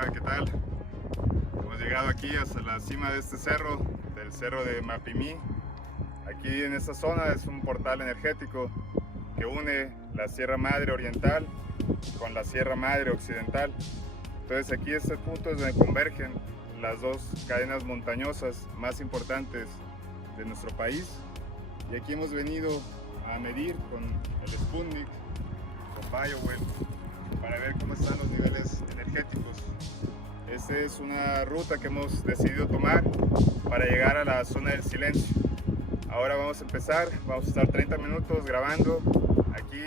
Hola, ¿qué tal? Hemos llegado aquí hasta la cima de este cerro, del cerro de Mapimí. Aquí en esta zona es un portal energético que une la Sierra Madre Oriental con la Sierra Madre Occidental. Entonces aquí este punto es donde convergen las dos cadenas montañosas más importantes de nuestro país. Y aquí hemos venido a medir con el Sputnik, con BioWell, para ver cómo están los niveles energéticos. Esta es una ruta que hemos decidido tomar para llegar a la zona del silencio. Ahora vamos a empezar, vamos a estar 30 minutos grabando aquí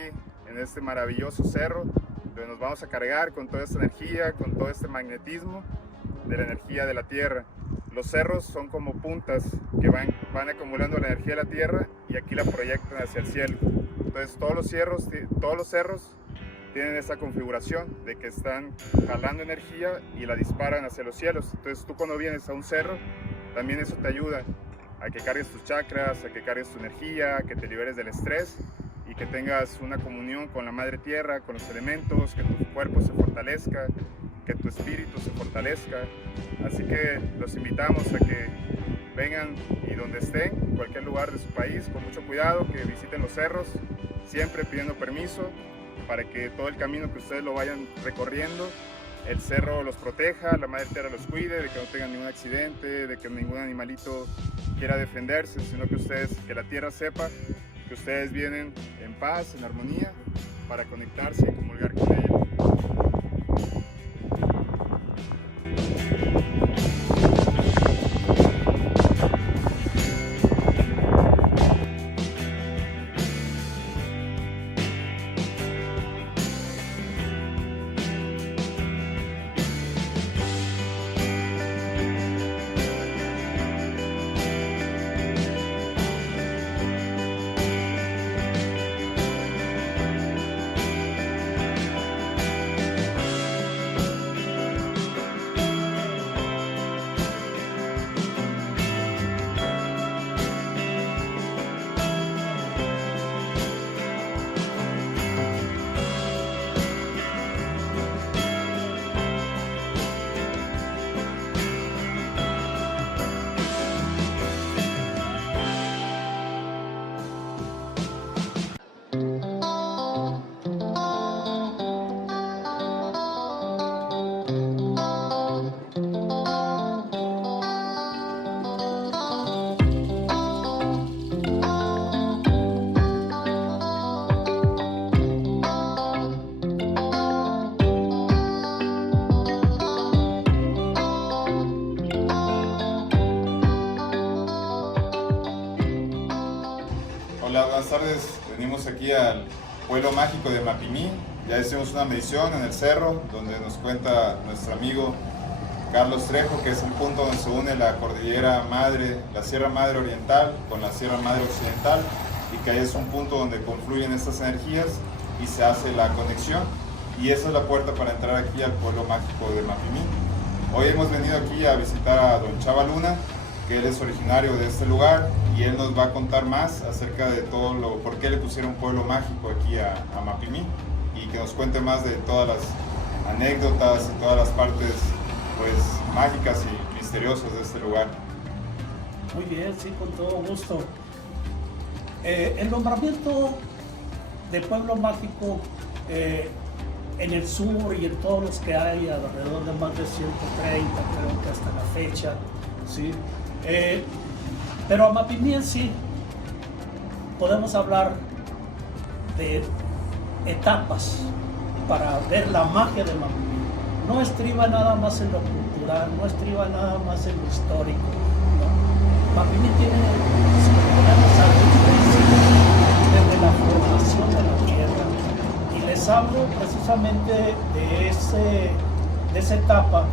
en este maravilloso cerro, donde nos vamos a cargar con toda esta energía, con todo este magnetismo de la energía de la Tierra. Los cerros son como puntas que van acumulando la energía de la Tierra y aquí la proyectan hacia el cielo. Entonces todos los cerros tienen esa configuración de que están jalando energía y la disparan hacia los cielos. Entonces tú cuando vienes a un cerro, también eso te ayuda a que cargues tus chakras, a que cargues tu energía, a que te liberes del estrés y que tengas una comunión con la Madre Tierra, con los elementos, que tu cuerpo se fortalezca, que tu espíritu se fortalezca. Así que los invitamos a que vengan y donde estén, en cualquier lugar de su país, con mucho cuidado, que visiten los cerros, siempre pidiendo permiso, para que todo el camino que ustedes lo vayan recorriendo, el cerro los proteja, la Madre Tierra los cuide, de que no tengan ningún accidente, de que ningún animalito quiera defenderse, sino que la Tierra sepa que ustedes vienen en paz, en armonía, para conectarse y comulgar con ella. Hola, buenas tardes. Venimos aquí al pueblo mágico de Mapimí. Ya hicimos una medición en el cerro, donde nos cuenta nuestro amigo Carlos Trejo, que es el punto donde se une la cordillera madre, la Sierra Madre Oriental con la Sierra Madre Occidental, y que ahí es un punto donde confluyen estas energías y se hace la conexión. Y esa es la puerta para entrar aquí al pueblo mágico de Mapimí. Hoy hemos venido aquí a visitar a don Chava Luna, que él es originario de este lugar, y él nos va a contar más acerca de por qué le pusieron pueblo mágico aquí a Mapimí, y que nos cuente más de todas las anécdotas y todas las partes pues mágicas y misteriosas de este lugar. Muy bien, sí, con todo gusto. El nombramiento de pueblo mágico en el sur y en todos los que hay, alrededor de más de 130, creo que hasta la fecha, ¿sí? Pero a Mapimí en sí podemos hablar de etapas para ver la magia de Mapimí. No estriba nada más en lo cultural, no estriba nada más en lo histórico, ¿no? Mapimí tiene, si lo ponemos al desde la formación de la tierra, y les hablo precisamente de esa etapa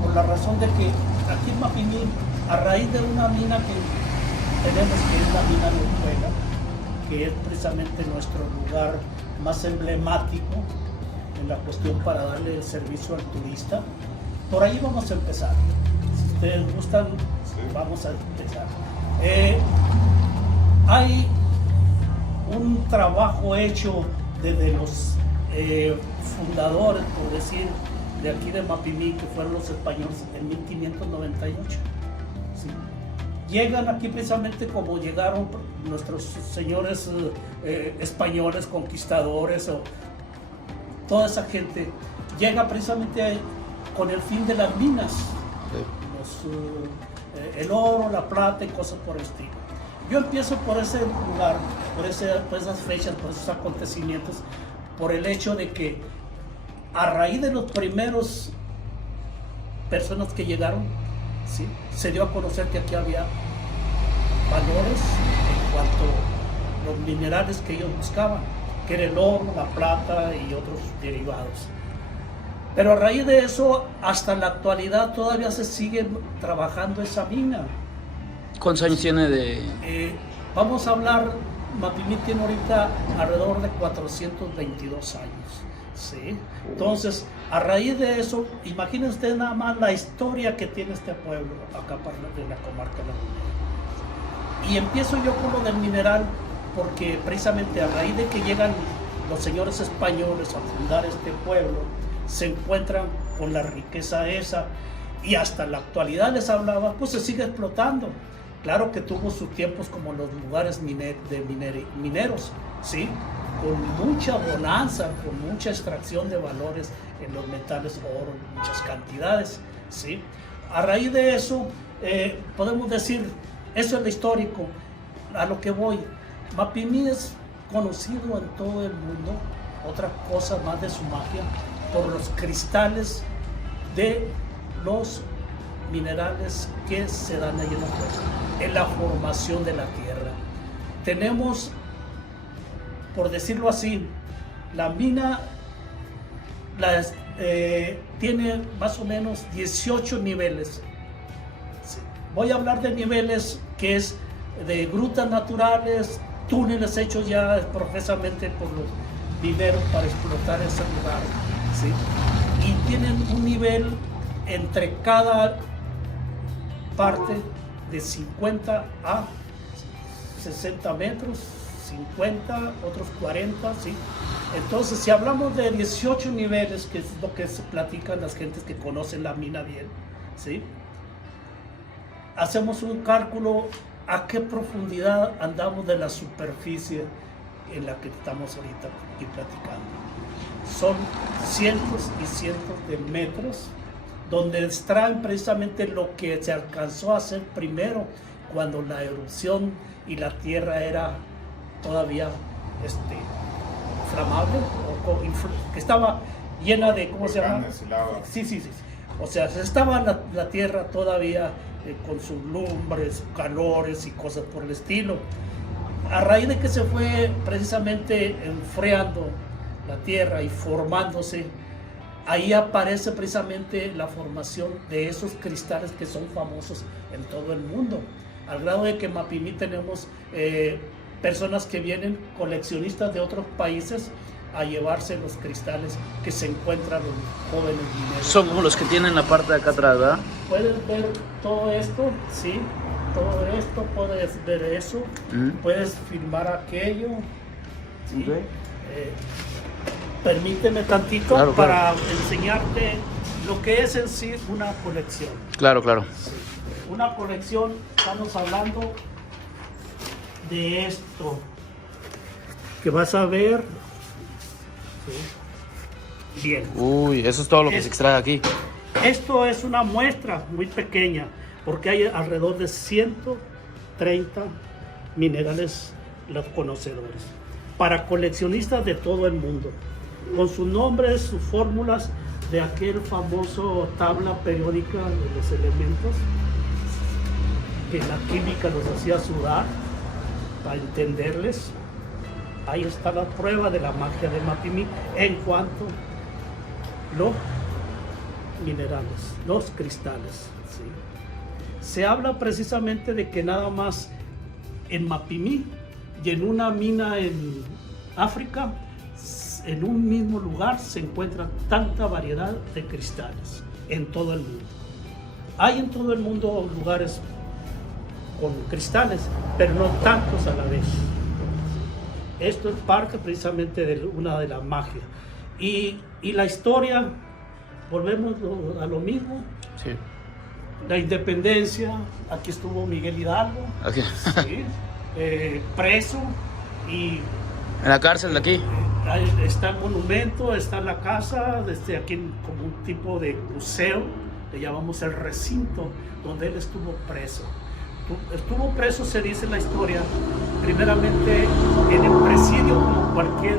por la razón de que aquí en Mapimí, a raíz de una mina que tenemos, que es la mina de Orjuela, que es precisamente nuestro lugar más emblemático en la cuestión para darle servicio al turista, por ahí vamos a empezar. Si ustedes gustan, sí, vamos a empezar. Hay un trabajo hecho desde los fundadores, por decir, de aquí de Mapimí, que fueron los españoles en 1598. ¿Sí? Llegan aquí precisamente como llegaron nuestros señores españoles, conquistadores, o toda esa gente, llega precisamente ahí con el fin de las minas, el oro, la plata y cosas por el estilo. Yo empiezo por ese lugar, por esas fechas, por esos acontecimientos, por el hecho de que a raíz de los primeros personas que llegaron, ¿sí?, se dio a conocer que aquí había valores en cuanto a los minerales que ellos buscaban, que era el oro, la plata y otros derivados. Pero a raíz de eso, hasta la actualidad todavía se sigue trabajando esa mina. ¿Cuántos años tiene de...? Vamos a hablar, Mapimí tiene ahorita alrededor de 422 años. ¿Sí? Entonces, a raíz de eso, imaginen ustedes nada más la historia que tiene este pueblo acá de la comarca de La Gomera. Y empiezo yo con lo del mineral, porque precisamente a raíz de que llegan los señores españoles a fundar este pueblo, se encuentran con la riqueza esa, y hasta la actualidad les hablaba, pues se sigue explotando. Claro que tuvo sus tiempos como los lugares mineros, ¿sí?, con mucha bonanza, con mucha extracción de valores en los metales, oro, muchas cantidades, ¿sí? A raíz de eso, podemos decir, eso es lo histórico. A lo que voy, Mapimí es conocido en todo el mundo, otra cosa más de su magia, por los cristales de los minerales que se dan ahí en la tierra, en la formación de la tierra. Tenemos, por decirlo así, la mina tiene más o menos 18 niveles. Sí. Voy a hablar de niveles que es de grutas naturales, túneles hechos ya profesamente por los mineros para explotar ese lugar, ¿sí? Y tienen un nivel entre cada parte de 50 a 60 metros, 50, otros 40, ¿sí? Entonces, si hablamos de 18 niveles, que es lo que se platican las gentes que conocen la mina bien, ¿sí?, hacemos un cálculo a qué profundidad andamos de la superficie en la que estamos ahorita aquí platicando. Son cientos y cientos de metros donde extraen precisamente lo que se alcanzó a hacer primero cuando la erupción y la tierra era todavía inflamable, que estaba llena de, ¿cómo se llama? Sí. O sea, estaba la tierra todavía con sus lumbres, calores y cosas por el estilo. A raíz de que se fue precisamente enfriando la tierra y formándose, ahí aparece precisamente la formación de esos cristales que son famosos en todo el mundo, al grado de que en Mapimí tenemos personas que vienen, coleccionistas de otros países, a llevarse los cristales que se encuentran los jóvenes mineros. Son como los que tienen la parte de acá atrás, ¿verdad? Puedes ver todo esto, sí, todo esto, puedes ver eso, puedes filmar aquello, ¿sí? Okay. Permíteme tantito, claro, para enseñarte lo que es en sí una colección. Claro. Sí. Una colección, estamos hablando de esto, que vas a ver. ¿Sí? Bien. Uy, eso es todo lo que se extrae aquí. Esto es una muestra muy pequeña, porque hay alrededor de 130 minerales los conocedores, para coleccionistas de todo el mundo, con sus nombres, sus fórmulas de aquel famoso tabla periódica de los elementos, que la química nos hacía sudar para entenderles. Ahí está la prueba de la magia de Mapimí en cuanto a los minerales, los cristales, ¿sí? Se habla precisamente de que nada más en Mapimí y en una mina en África, en un mismo lugar se encuentra tanta variedad de cristales en todo el mundo. Hay en todo el mundo lugares con cristales, pero no tantos a la vez. Esto es parte precisamente de una de las magias. Y la historia volvemos a lo mismo. Sí. La independencia, aquí estuvo Miguel Hidalgo, Aquí. ¿sí? Preso, y En la cárcel de aquí. ahí está el monumento, está la casa, desde aquí como un tipo de museo, le llamamos el recinto, donde él estuvo preso. Estuvo preso, se dice en la historia, primeramente en el presidio como cualquier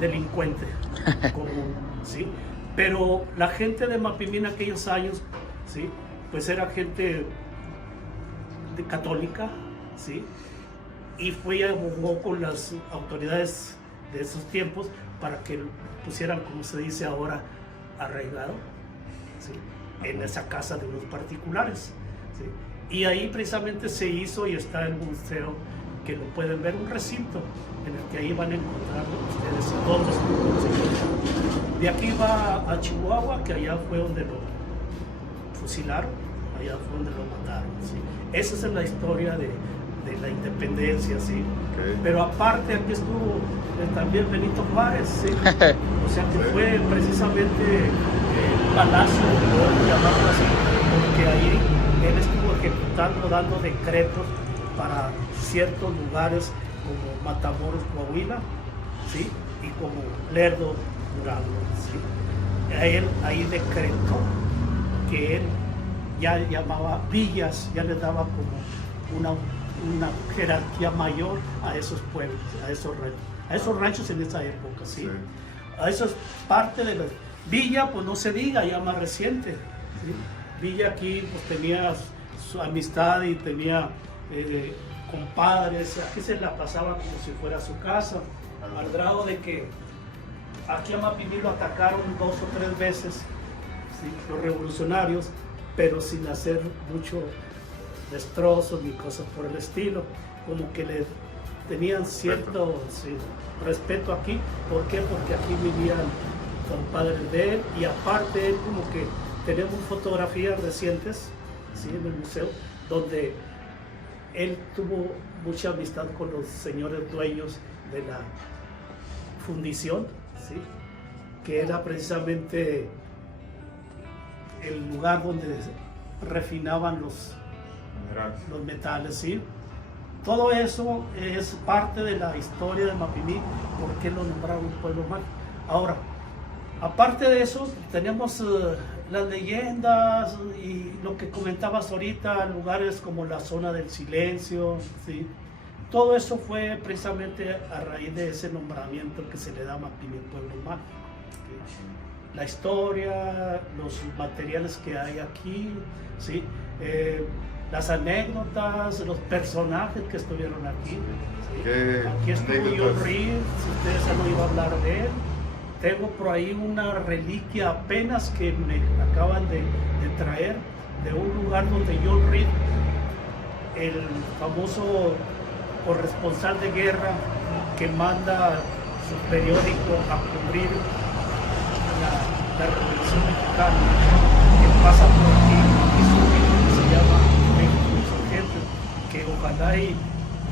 delincuente común, ¿sí? Pero la gente de Mapimí en aquellos años, ¿sí? Pues era gente católica, ¿sí? Y fue y abogó con las autoridades de esos tiempos para que pusieran, como se dice ahora, arraigado, ¿sí? En esa casa de unos particulares, ¿sí? Y ahí precisamente se hizo, y está el museo, que lo pueden ver, un recinto en el que ahí van a encontrar ustedes todos. ¿Sí? De aquí va a Chihuahua, que allá fue donde lo fusilaron, allá fue donde lo mataron, ¿sí? Esa es la historia de la independencia, ¿sí? Okay. Pero aparte aquí estuvo también Benito Juárez, ¿sí? O sea que fue precisamente el palacio, podemos llamarlo así, porque ahí él estuvo ejecutando, dando decretos para ciertos lugares como Matamoros, Coahuila, ¿sí? Y como Lerdo, Durango, ¿sí? Él ahí decretó que él ya llamaba villas, ya les daba como una jerarquía mayor a esos pueblos, a esos ranchos en esa época, ¿sí? Sí. A eso es parte de la villa, pues no se diga, ya más reciente, ¿sí? Villa aquí pues tenía su amistad y tenía compadres, aquí se la pasaba como si fuera su casa, al grado de que aquí a Mapimí lo atacaron 2 o 3 veces, ¿sí? Los revolucionarios, pero sin hacer mucho destrozos ni cosas por el estilo, como que le tenían cierto sí, respeto aquí. ¿Por qué? Porque aquí vivían compadres de él, y aparte él como que tenemos fotografías recientes, ¿sí? En el museo, donde él tuvo mucha amistad con los señores dueños de la fundición, ¿sí? Que era precisamente el lugar donde refinaban los metales, ¿sí? Todo eso es parte de la historia de Mapimí, por qué lo nombraron un pueblo mágico. Ahora, aparte de eso, tenemos las leyendas y lo que comentabas ahorita, lugares como la zona del silencio, ¿sí? Todo eso fue precisamente a raíz de ese nombramiento que se le da a Mapimí, pueblo mágico, ¿sí? La historia, los materiales que hay aquí, ¿sí? Las anécdotas, los personajes que estuvieron aquí, ¿sí? Aquí estuvo John Reed, si ustedes han oído hablar de él. Tengo por ahí una reliquia apenas que me acaban de traer de un lugar donde John Reed, el famoso corresponsal de guerra que manda su periódico a cubrir la Revolución Mexicana, que pasa por aquí, hizo un libro que se llama México Insurgente, que ojalá y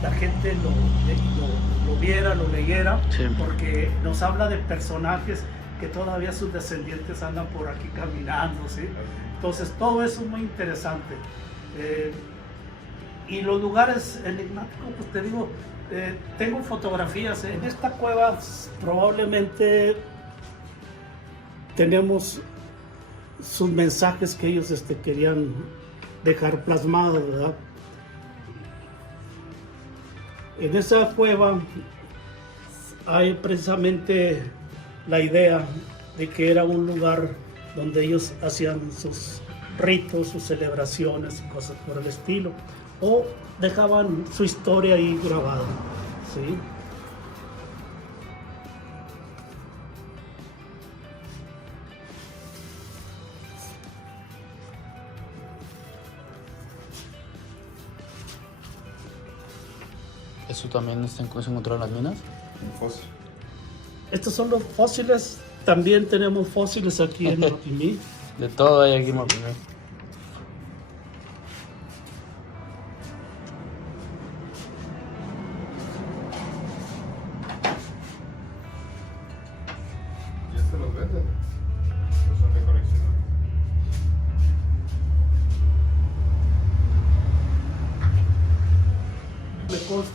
la gente lo viera, lo leyera, Sí. porque nos habla de personajes que todavía sus descendientes andan por aquí caminando, ¿sí? Entonces todo eso es muy interesante. Y los lugares enigmáticos, pues te digo, tengo fotografías. En esta cueva probablemente tenemos sus mensajes que ellos querían dejar plasmados, ¿verdad? En esa cueva hay precisamente la idea de que era un lugar donde ellos hacían sus ritos, sus celebraciones, cosas por el estilo, o dejaban su historia ahí grabada, ¿sí? ¿Eso también se encontró en las minas? Un fósil. Estos son los fósiles. También tenemos fósiles aquí en Mapimí. De todo hay aquí en Mapimí. ¿Y este los venden? ¿O son de colección?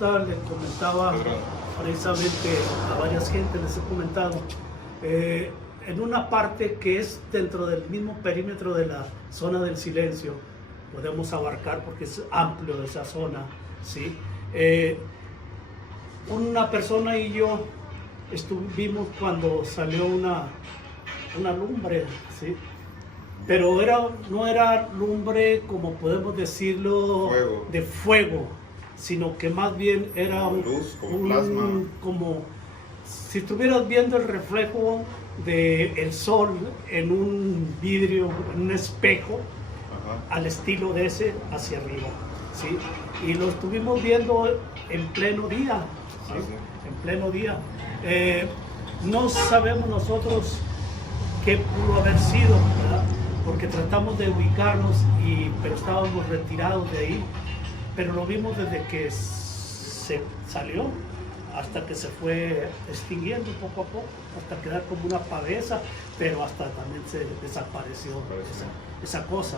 gusta, le comentaba precisamente a varias gentes, les he comentado, en una parte que es dentro del mismo perímetro de la zona del silencio, podemos abarcar porque es amplio esa zona, ¿sí? Una persona y yo estuvimos cuando salió una lumbre, ¿sí? Pero no era lumbre como podemos decirlo de fuego, sino que más bien era luz, como plasma. Como si estuvieras viendo el reflejo del sol en un vidrio, en un espejo, al estilo de ese hacia arriba, ¿sí? Y lo estuvimos viendo en pleno día, ¿sí? En pleno día. No sabemos nosotros qué pudo haber sido, ¿verdad? Porque tratamos de ubicarnos, pero estábamos retirados de ahí, pero lo vimos desde que se salió hasta que se fue extinguiendo poco a poco, hasta quedar como una pavesa, pero hasta también se desapareció esa cosa.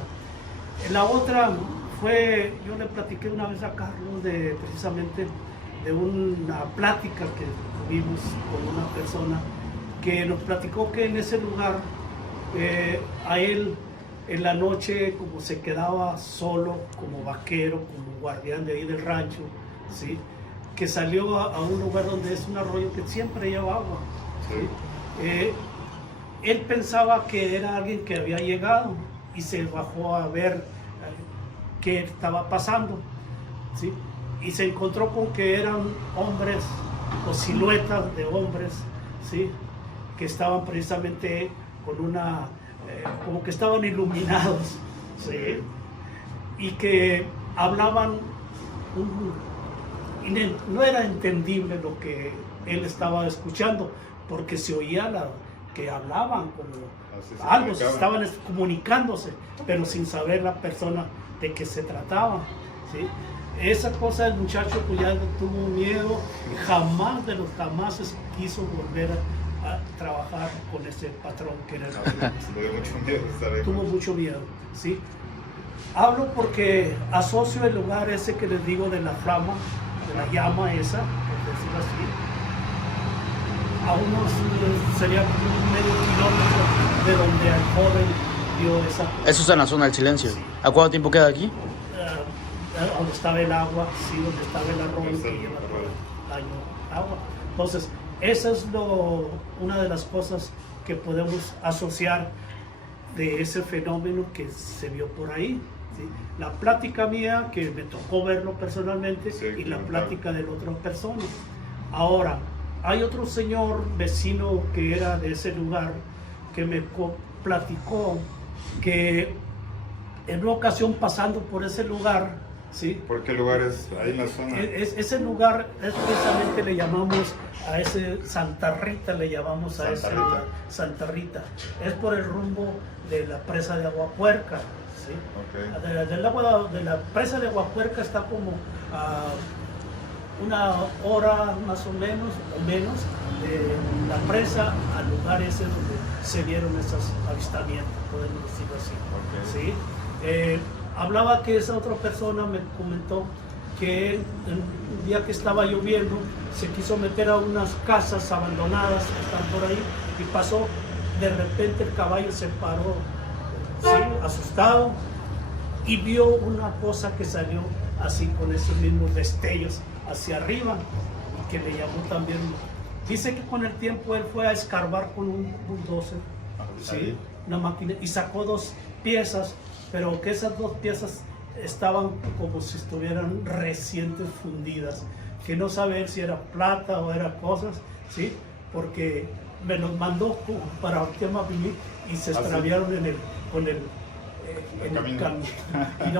La otra fue, yo le platiqué una vez a Carlos precisamente de una plática que tuvimos con una persona que nos platicó que en ese lugar a él en la noche, como se quedaba solo, como vaquero, como guardián de ahí del rancho, ¿sí? Que salió a un lugar donde es un arroyo que siempre lleva agua, ¿sí? Él pensaba que era alguien que había llegado y se bajó a ver qué estaba pasando, ¿sí? Y se encontró con que eran hombres o siluetas de hombres, ¿sí? Que estaban precisamente con como que estaban iluminados, ¿sí? Y que hablaban, no era entendible lo que él estaba escuchando, porque se oía que hablaban como algo, estaban comunicándose, pero sin saber la persona de qué se trataba, ¿sí? Esa cosa el muchacho pues ya tuvo miedo, jamás de los jamases quiso volver a trabajar con ese patrón que era el tuvo mucho miedo, ¿sí? Hablo porque asocio el lugar ese que les digo de la flama, de la llama esa, por decirlo así, a unos sería como medio kilómetro de donde el joven dio esa. Eso está en la zona del silencio. Sí. ¿A cuánto tiempo queda aquí? Donde estaba el agua, sí, donde estaba el arroyo que lleva todo el año agua. Entonces, esa es una de las cosas que podemos asociar de ese fenómeno que se vio por ahí, ¿sí? La plática mía, que me tocó verlo personalmente, sí, y la plática de la otra persona. Ahora, hay otro señor vecino que era de ese lugar que me platicó que en una ocasión pasando por ese lugar, ¿sí? ¿Por qué lugar es ahí en la zona? Ese lugar es precisamente, le llamamos a ese Santa Rita, le llamamos a ese lugar, Santa Rita. Es por el rumbo de la presa de Agua Puerca, ¿sí? Okay. De la presa de Agua Puerca está como a una hora más o menos de la presa al lugar ese donde se vieron esos avistamientos, podemos decirlo así. Okay. ¿Sí? Hablaba que esa otra persona me comentó que un día que estaba lloviendo se quiso meter a unas casas abandonadas que están por ahí y pasó, de repente el caballo se paró, ¿sí? Asustado, y vio una cosa que salió así con esos mismos destellos hacia arriba y que le llamó también. Dice que con el tiempo él fue a escarbar con un bulldozer, ¿sí? Una máquina, y sacó dos piezas, pero que esas dos piezas estaban como si estuvieran recientes fundidas, que no saber si era plata o era cosas, ¿sí? Porque me los mandó para Mapimí y se extraviaron en el camino y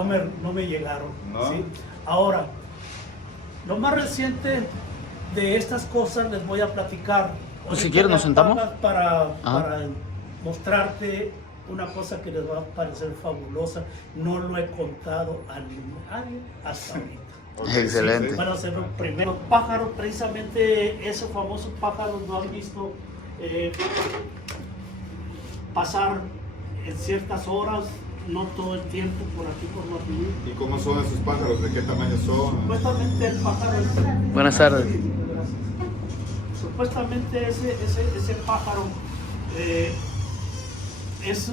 no me llegaron, ¿no? ¿Sí? Ahora, lo más reciente de estas cosas les voy a platicar. Pues si quieres nos sentamos para mostrarte una cosa que les va a parecer fabulosa. No lo he contado a nadie hasta ahorita. Okay, excelente. Sí, van a ser los primeros pájaros, precisamente esos famosos pájaros no han visto pasar en ciertas horas no todo el tiempo por aquí por Mapimí. ¿Y cómo son esos pájaros? ¿De qué tamaño son? Supuestamente el pájaro es... Buenas tardes. Gracias. Supuestamente ese pájaro es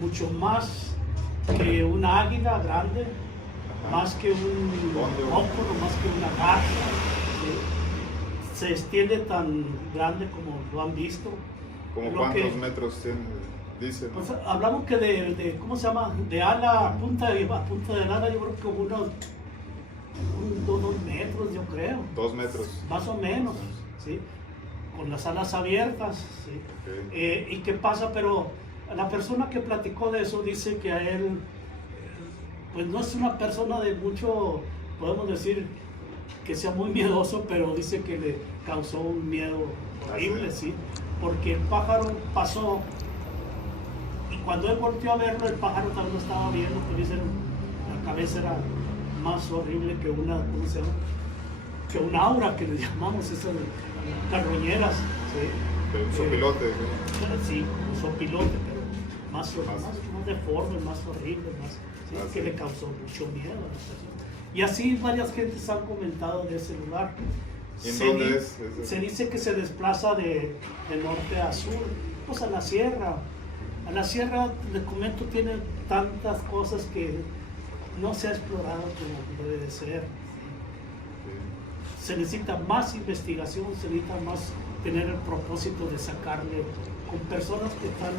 mucho más que una águila grande, más que un cóndor, más que una garza. Se extiende tan grande como lo han visto. ¿Cómo cuántos metros tiene? Dicen. Pues, hablamos que de ¿cómo se llama? De ala a punta del ala, yo creo que como unos 2 metros, yo creo. 2 metros. Más o menos, ¿sí? Con las alas abiertas, ¿sí? Okay. ¿Y qué pasa? Pero la persona que platicó de eso dice que a él, pues no es una persona de mucho, podemos decir, que sea muy miedoso, pero dice que le causó un miedo horrible, ¿sí? Porque el pájaro pasó y cuando él volteó a verlo, el pájaro también lo estaba viendo, pero dice, la cabeza era más horrible que una, ¿cómo se llama? Que un aura, que le llamamos, esas carroñeras, ¿sí? Un sopilote. Sí, un sopilote, pero más deforme, más horrible, más, ¿sí? Que le causó mucho miedo a las personas. Y así varias gentes han comentado de ese lugar. ¿Y en dónde es? Se dice que se desplaza de norte a sur, pues a la sierra. A la sierra, les comento, tiene tantas cosas que no se ha explorado como debe de ser. Se necesita más investigación, se necesita más tener el propósito de sacarle con personas que están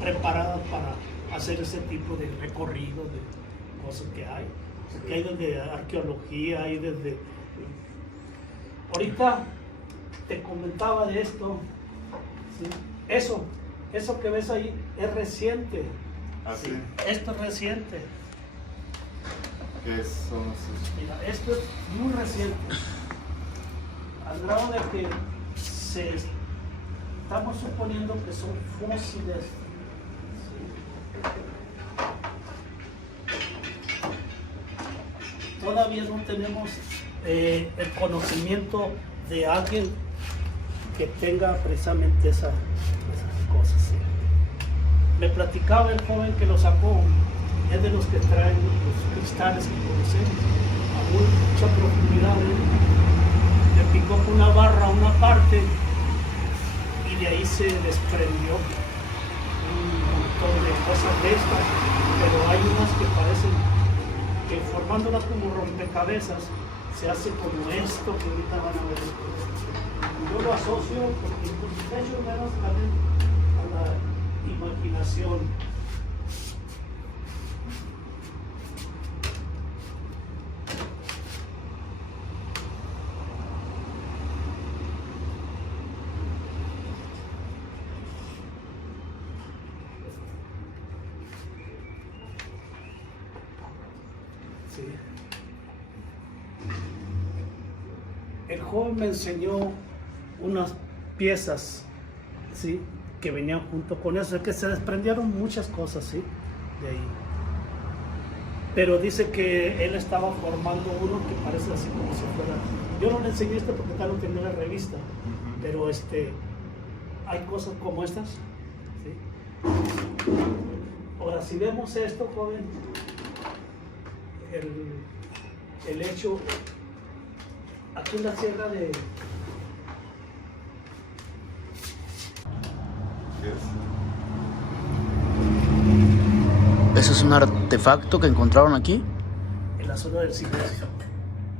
preparadas para hacer ese tipo de recorrido de cosas que hay. Que hay desde arqueología, hay desde... Ahorita te comentaba de esto, ¿sí? Eso que ves ahí es reciente. ¿Ah, sí? Esto es reciente. ¿Qué son esos? Mira, esto es muy reciente. Al grado de que estamos suponiendo que son fósiles. Todavía no tenemos el conocimiento de alguien que tenga precisamente esas cosas. ¿Sí? Me platicaba el joven que lo sacó, es de los que traen los cristales que conocemos a mucha profundidad. Le picó con una barra a una parte y de ahí se desprendió un montón de cosas de estas, pero hay unas que parecen que formándolas como rompecabezas se hace como esto que ahorita van a ver. Yo lo asocio porque de hecho menos también a la imaginación. Sí. El joven me enseñó unas piezas, ¿sí? Que venían junto con eso, que se desprendieron muchas cosas, ¿sí? De ahí. Pero dice que él estaba formando uno que parece así como si fuera... Yo no le enseñé esto porque tal no tenía la revista, pero hay cosas como estas, ¿sí? Ahora, si vemos esto, joven, el hecho, aquí en la sierra de... ¿Qué es? ¿Eso es un artefacto que encontraron aquí? En la zona del silencio,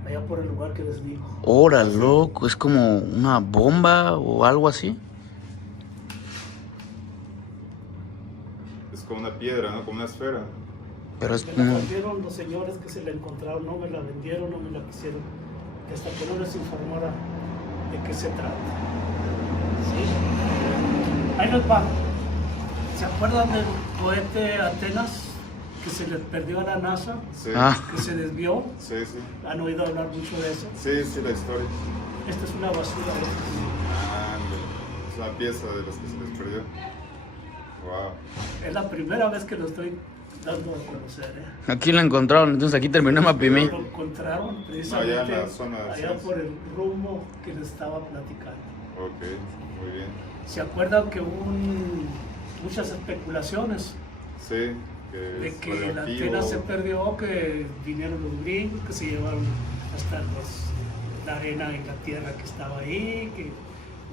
allá por el lugar que les digo. Ora, loco, es como una bomba o algo así. Es como una piedra, ¿no? Como una esfera. Pero es Me la vendieron los señores que se la encontraron, no me la vendieron, no me la quisieron, que hasta que no les informara de qué se trata. ¿Sí? Ahí les va. ¿Se acuerdan del cohete Atenas que se les perdió a la NASA? Sí. Que se desvió. Sí, sí. ¿Han oído hablar mucho de eso? Sí, sí, la historia. Esta es una basura de esas. Ah, es una pieza de las que se les perdió. Wow. Es la primera vez que lo estoy dando a conocer. Aquí lo encontraron, entonces aquí terminó Mapimí. Lo encontraron precisamente allá en la zona de allá por el rumbo que les estaba platicando. Ok, muy bien. ¿Se acuerdan que hubo muchas especulaciones? Sí, de es que la radioactivo. antena se perdió, que vinieron los gringos, que se llevaron hasta la arena y la tierra que estaba ahí, que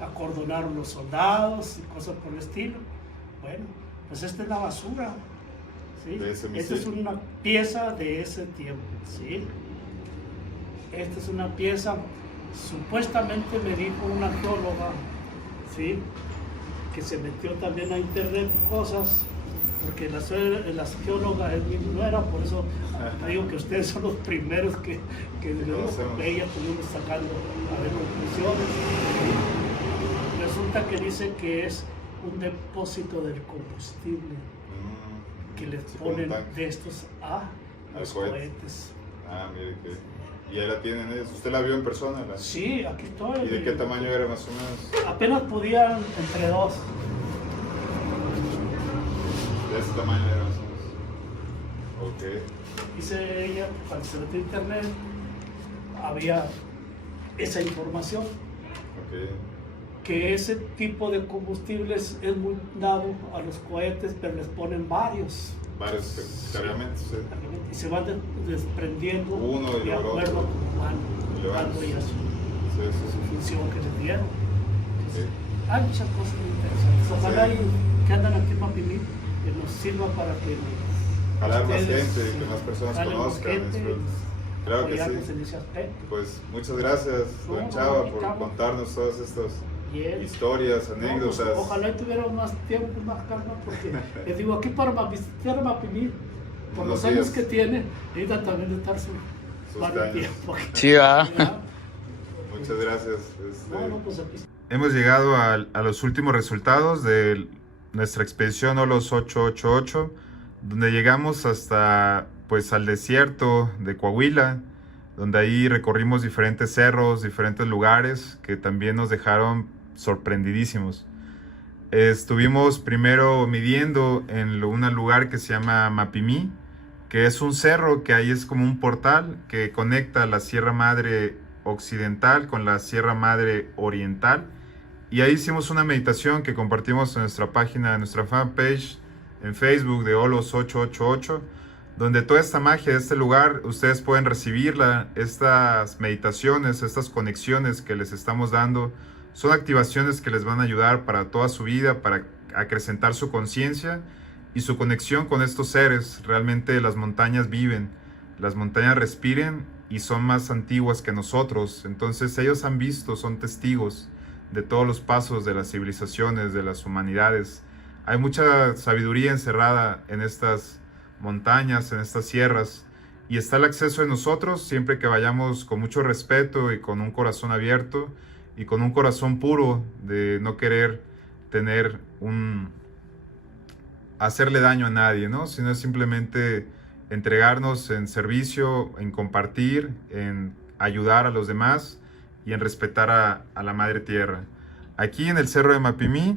acordonaron los soldados y cosas por el estilo. Bueno, pues esta es la basura, ¿sí? De ese Esta es misil. una pieza de ese tiempo, ¿sí? Esta es una pieza, supuestamente me dijo una arqueóloga, ¿sí? Que se metió también a internet y cosas, porque la arqueóloga es mi nuera, por eso digo que ustedes son los primeros que conocemos. ella estuvimos sacando a ver conclusiones. ¿Sí? Resulta que dice que es un depósito del combustible que les Sí, ponen como un tanque. de estos a los cohete. cohetes. Ah, mire que... Y ahí la tienen ellos. ¿Usted la vio en persona? Sí, aquí estoy. ¿Y de qué tamaño era más o menos? Apenas podían entre dos. De ese tamaño era más o menos. Ok. Dice ella, cuando se metió a internet, había esa información, Ok. que ese tipo de combustibles es muy dado a los cohetes, pero les ponen varios. Varios cargamentos. Sí. Y se van desprendiendo Uno y de luego acuerdo otro. como van Y luego dando ya sí, su sí. función que les dieron. Sí. Hay muchas cosas muy interesantes. Ojalá que andan aquí en Mapimí, que nos sirva para que Jalar más ustedes, gente, sí, que más personas jalen más conozcan. gente, disfruten. Claro que apoyarnos sí. en ese aspecto. Pues muchas gracias, No, don no, Chava, aquí por estamos. contarnos todas estas Bien. historias, No, anécdotas. pues, ojalá y tuviéramos más tiempo, más calma, porque les digo, aquí para visitar Mapimí, por Unos los años días. que tiene, necesita también estar su Sus varios años. tiempo. Sí, va. ¿Ya? Muchas gracias. No, pues aquí Hemos llegado a los últimos resultados de nuestra expedición Olos 888, donde llegamos hasta pues al desierto de Coahuila, donde ahí recorrimos diferentes cerros, diferentes lugares que también nos dejaron sorprendidísimos. Estuvimos primero midiendo en un lugar que se llama Mapimí, que es un cerro que ahí es como un portal que conecta la Sierra Madre Occidental con la Sierra Madre Oriental. Y ahí hicimos una meditación que compartimos en nuestra página, en nuestra fanpage en Facebook de Olos 888, donde toda esta magia de este lugar ustedes pueden recibirla. Estas meditaciones, estas conexiones que les estamos dando, son activaciones que les van a ayudar para toda su vida, para acrecentar su conciencia y su conexión con estos seres. Realmente las montañas viven, las montañas respiren y son más antiguas que nosotros. Entonces ellos han visto, son testigos de todos los pasos de las civilizaciones, de las humanidades. Hay mucha sabiduría encerrada en estas montañas, en estas sierras, y está el acceso de nosotros siempre que vayamos con mucho respeto y con un corazón abierto y con un corazón puro de no querer tener hacerle daño a nadie, ¿no? Sino simplemente entregarnos en servicio, en compartir, en ayudar a los demás y en respetar a la Madre Tierra. Aquí en el Cerro de Mapimí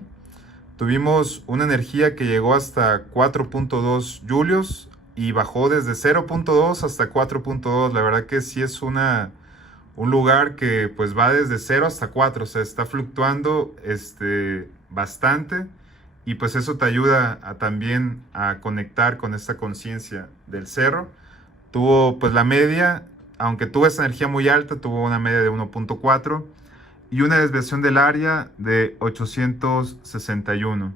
tuvimos una energía que llegó hasta 4.2 julios y bajó desde 0.2 hasta 4.2. La verdad que sí es un lugar que pues va desde 0 hasta 4, o sea, está fluctuando bastante, y pues eso te ayuda también a conectar con esta conciencia del cerro. Tuvo pues la media, aunque tuvo esa energía muy alta, tuvo una media de 1.4 y una desviación del área de 861.